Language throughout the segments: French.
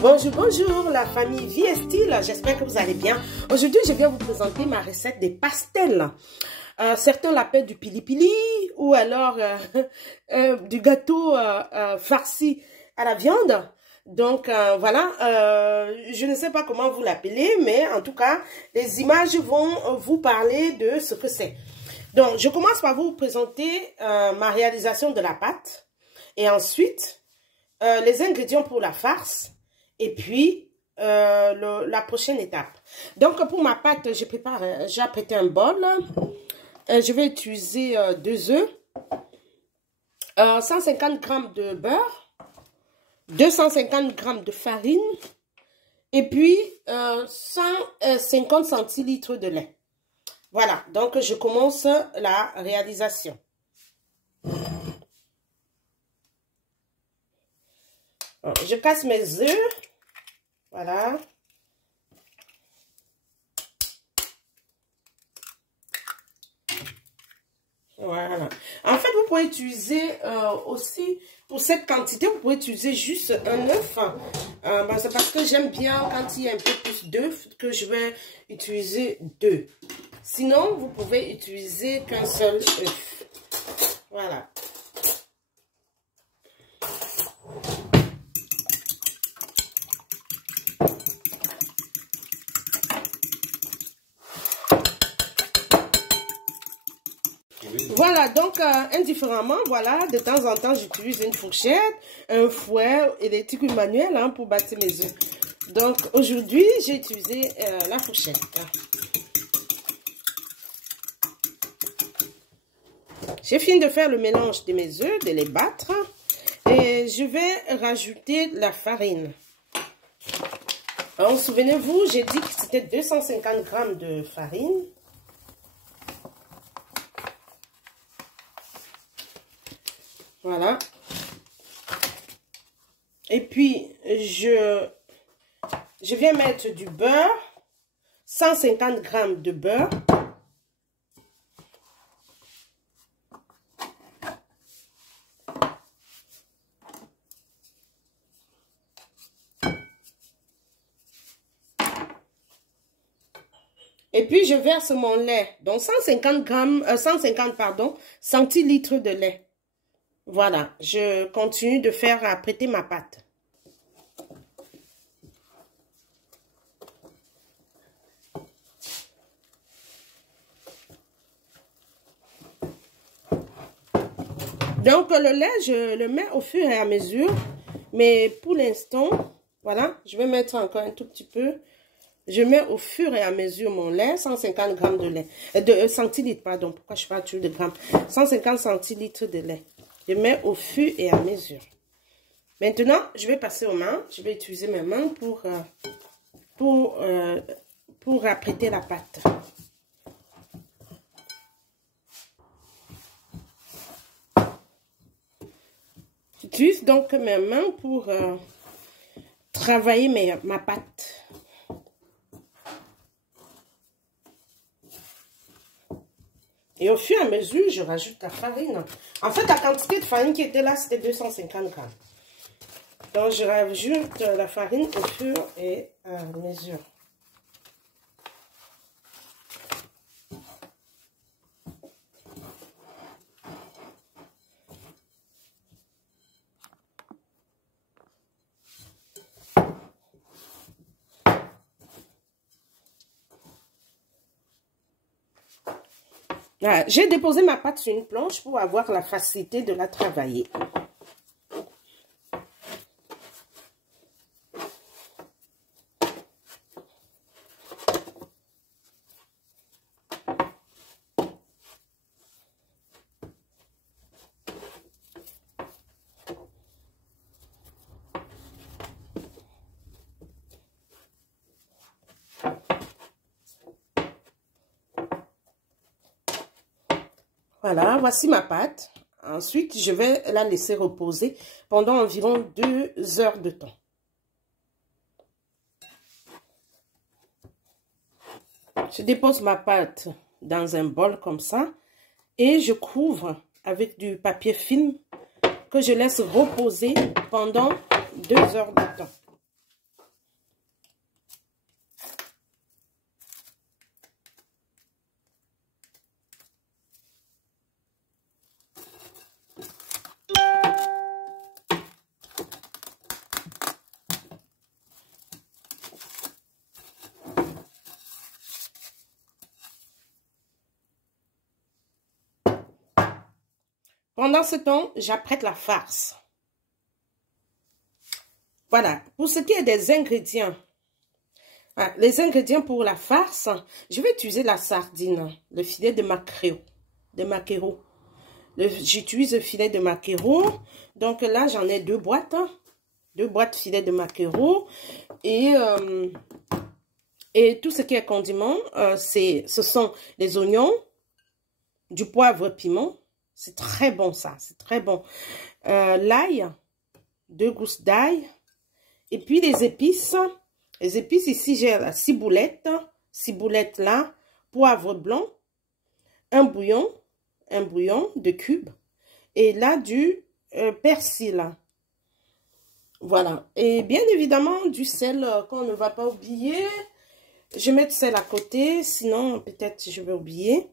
Bonjour, bonjour la famille Vie et Style, j'espère que vous allez bien. Aujourd'hui, je viens vous présenter ma recette des pastels. Certains l'appellent du pili-pili ou alors du gâteau farci à la viande. Donc voilà, je ne sais pas comment vous l'appelez, mais en tout cas, les images vont vous parler de ce que c'est. Donc, je commence par vous présenter ma réalisation de la pâte et ensuite les ingrédients pour la farce. Et puis, la prochaine étape. Donc, pour ma pâte, je prépare, j'ai apprêté un bol. Je vais utiliser 2 œufs, 150 g de beurre, 250 g de farine, et puis 150 centilitres de lait. Voilà, donc je commence la réalisation. Je casse mes œufs. Voilà. Voilà. En fait, vous pouvez utiliser aussi, pour cette quantité, vous pouvez utiliser juste un œuf. C'est parce que j'aime bien quand il y a un peu plus d'œufs que je vais utiliser 2. Sinon, vous pouvez utiliser qu'un seul œuf. Voilà. Voilà, donc indifféremment, voilà, de temps en temps, j'utilise une fourchette, un fouet électrique ou manuel pour battre mes œufs. Donc aujourd'hui, j'ai utilisé la fourchette. J'ai fini de faire le mélange de mes œufs, de les battre, et je vais rajouter la farine. Alors, souvenez-vous, j'ai dit que c'était 250 g de farine. Voilà. Et puis, je viens mettre du beurre, 150 g de beurre. Et puis, je verse mon lait, donc 150 centilitres de lait. Voilà, je continue de faire apprêter ma pâte. Donc, le lait, je le mets au fur et à mesure. Mais pour l'instant, voilà, je vais mettre encore un tout petit peu. Je mets au fur et à mesure mon lait, 150 g de lait, de centilitres, pardon, pourquoi je parle toujours de grammes, 150 centilitres de lait. Je mets au fur et à mesure. Maintenant, je vais passer aux mains. Je vais utiliser mes mains pour apprêter la pâte. J'utilise donc mes mains pour travailler ma pâte. Et au fur et à mesure, je rajoute la farine. En fait, la quantité de farine qui était là, c'était 250 g. Donc, je rajoute la farine au fur et à mesure. Voilà, j'ai déposé ma pâte sur une planche pour avoir la facilité de la travailler. Voilà, voici ma pâte. Ensuite, je vais la laisser reposer pendant environ 2 heures de temps. Je dépose ma pâte dans un bol comme ça et je couvre avec du papier film que je laisse reposer pendant 2 heures de temps. Pendant ce temps, j'apprête la farce. Voilà, pour ce qui est des ingrédients, les ingrédients pour la farce, je vais utiliser la sardine, le filet de maquereau. J'utilise le filet de maquereau. Donc là, j'en ai 2 boîtes. 2 boîtes filet de maquereau. Et tout ce qui est condiment, ce sont les oignons, du poivre piment. C'est très bon ça, c'est très bon. L'ail, 2 gousses d'ail. Et puis les épices. Les épices, ici, j'ai la ciboulette. Ciboulette là. Poivre blanc. Un bouillon de cubes. Et là, du persil. Voilà. Et bien évidemment, du sel qu'on ne va pas oublier. Je vais mettre sel à côté. Sinon, peut-être je vais oublier.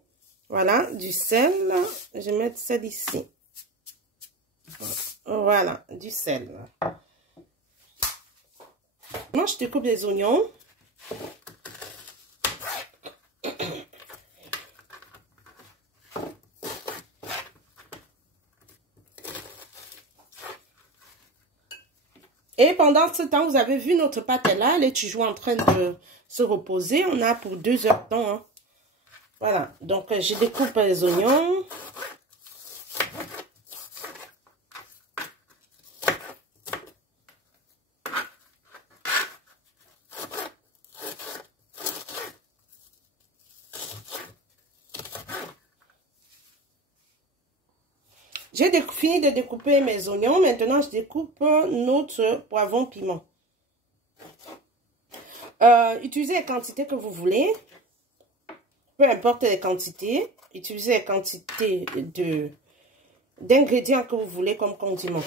Voilà, du sel. Je vais mettre sel ici. Voilà, du sel. Moi, je découpe les oignons. Et pendant ce temps, vous avez vu notre pâte est là. Elle est toujours en train de se reposer. On a pour 2 heures de temps. Hein. Voilà. Donc, je découpe les oignons. J'ai fini de découper mes oignons. Maintenant, je découpe notre poivron piment. Utilisez les quantités que vous voulez. Peu importe les quantités. Utilisez les quantités d'ingrédients que vous voulez comme condiment.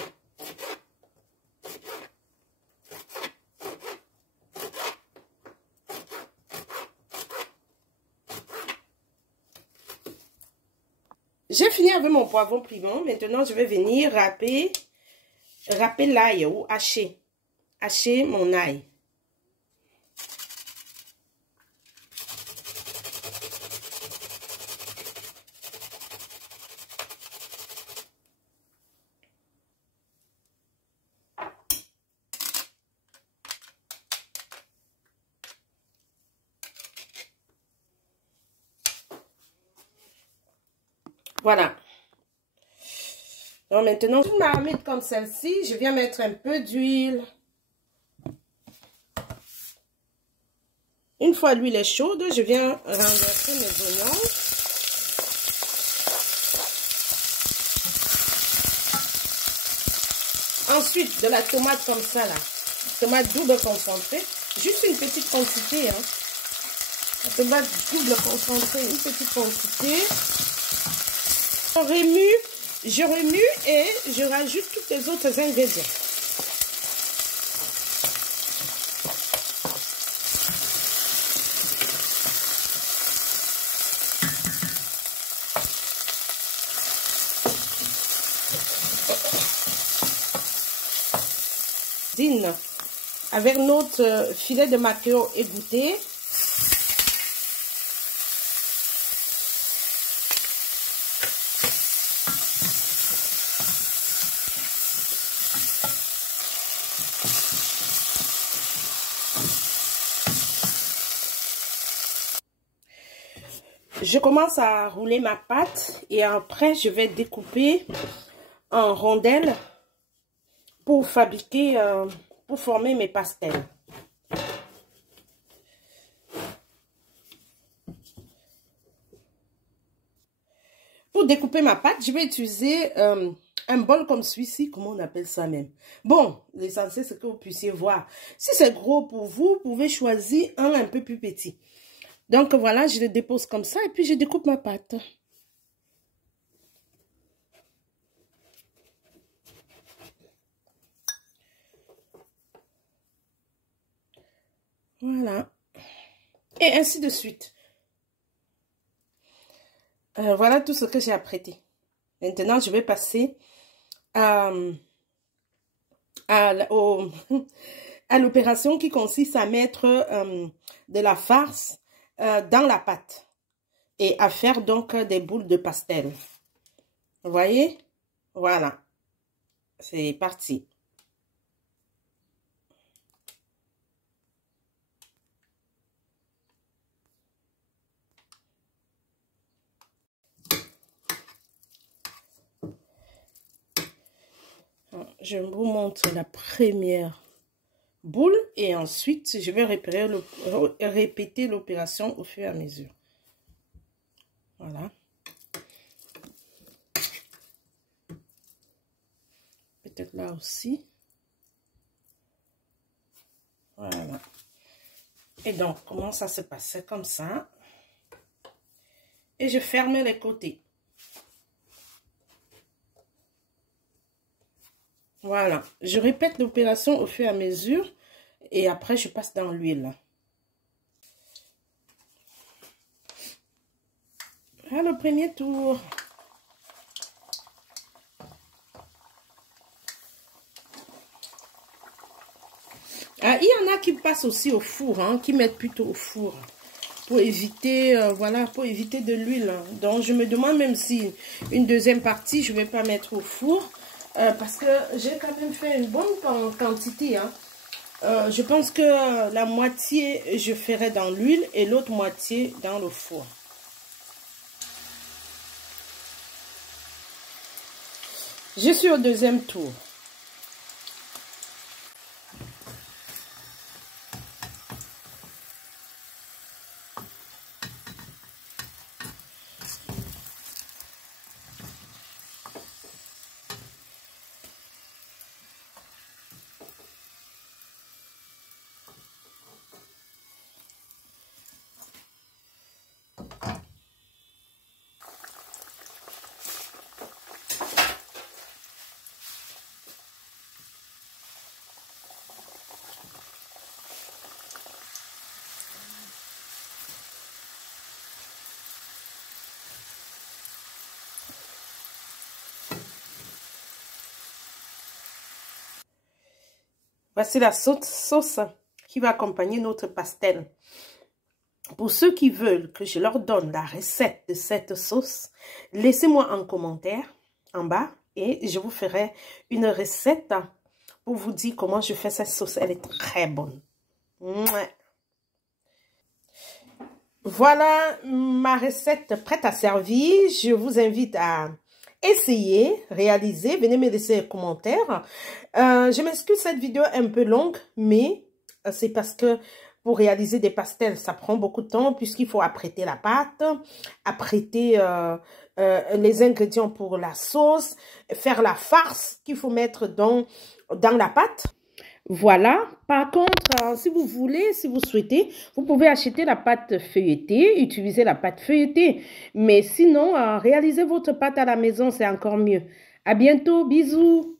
J'ai fini avec mon poivron piment. Maintenant, je vais venir râper l'ail ou hacher mon ail. Voilà. Donc maintenant, une marmite comme celle-ci, je viens mettre un peu d'huile. Une fois l'huile est chaude, je viens renverser mes oignons. Ensuite, de la tomate comme ça, là. Tomate double concentrée. Juste une petite quantité, hein. La tomate double concentrée, une petite quantité. Je remue et je rajoute tous les autres ingrédients. Avec notre filet de maquereau égoutté. Je commence à rouler ma pâte et après je vais découper en rondelles pour fabriquer, pour former mes pastels. Pour découper ma pâte, je vais utiliser un bol comme celui-ci. Comment on appelle ça même? Bon, l'essentiel c'est que vous puissiez voir. Si c'est gros pour vous, vous pouvez choisir un peu plus petit. Donc voilà, je le dépose comme ça et puis je découpe ma pâte. Voilà. Et ainsi de suite. Voilà tout ce que j'ai apprêté. Maintenant, je vais passer à l'opération qui consiste à mettre de la farce dans la pâte et à faire donc des boules de pastel. Vous voyez? Voilà. C'est parti. Je vous montre la première boule et ensuite je vais répéter l'opération au fur et à mesure. Voilà. Peut-être là aussi. Voilà. Et donc, comment ça se passait comme ça. Et je ferme les côtés. Voilà. Je répète l'opération au fur et à mesure. Et après, je passe dans l'huile. Voilà le premier tour. Ah, il y en a qui passent aussi au four, hein, qui mettent plutôt au four. Pour éviter, voilà, pour éviter de l'huile. Donc, je me demande même si une deuxième partie, je ne vais pas mettre au four. Parce que j'ai quand même fait une bonne quantité. Hein. Je pense que la moitié, je ferai dans l'huile et l'autre moitié dans le four. Je suis au deuxième tour. Voici la sauce qui va accompagner notre pastel. Pour ceux qui veulent que je leur donne la recette de cette sauce, laissez-moi un commentaire en bas et je vous ferai une recette pour vous dire comment je fais cette sauce. Elle est très bonne. Mouais. Voilà ma recette prête à servir. Je vous invite à essayer, réaliser. Venez me laisser un commentaire. Je m'excuse, cette vidéo est un peu longue, mais c'est parce que pour réaliser des pastels, ça prend beaucoup de temps puisqu'il faut apprêter la pâte, apprêter les ingrédients pour la sauce, faire la farce qu'il faut mettre dans la pâte. Voilà. Par contre, si vous voulez, si vous souhaitez, vous pouvez acheter la pâte feuilletée, utiliser la pâte feuilletée. Mais sinon, réaliser votre pâte à la maison, c'est encore mieux. À bientôt. Bisous.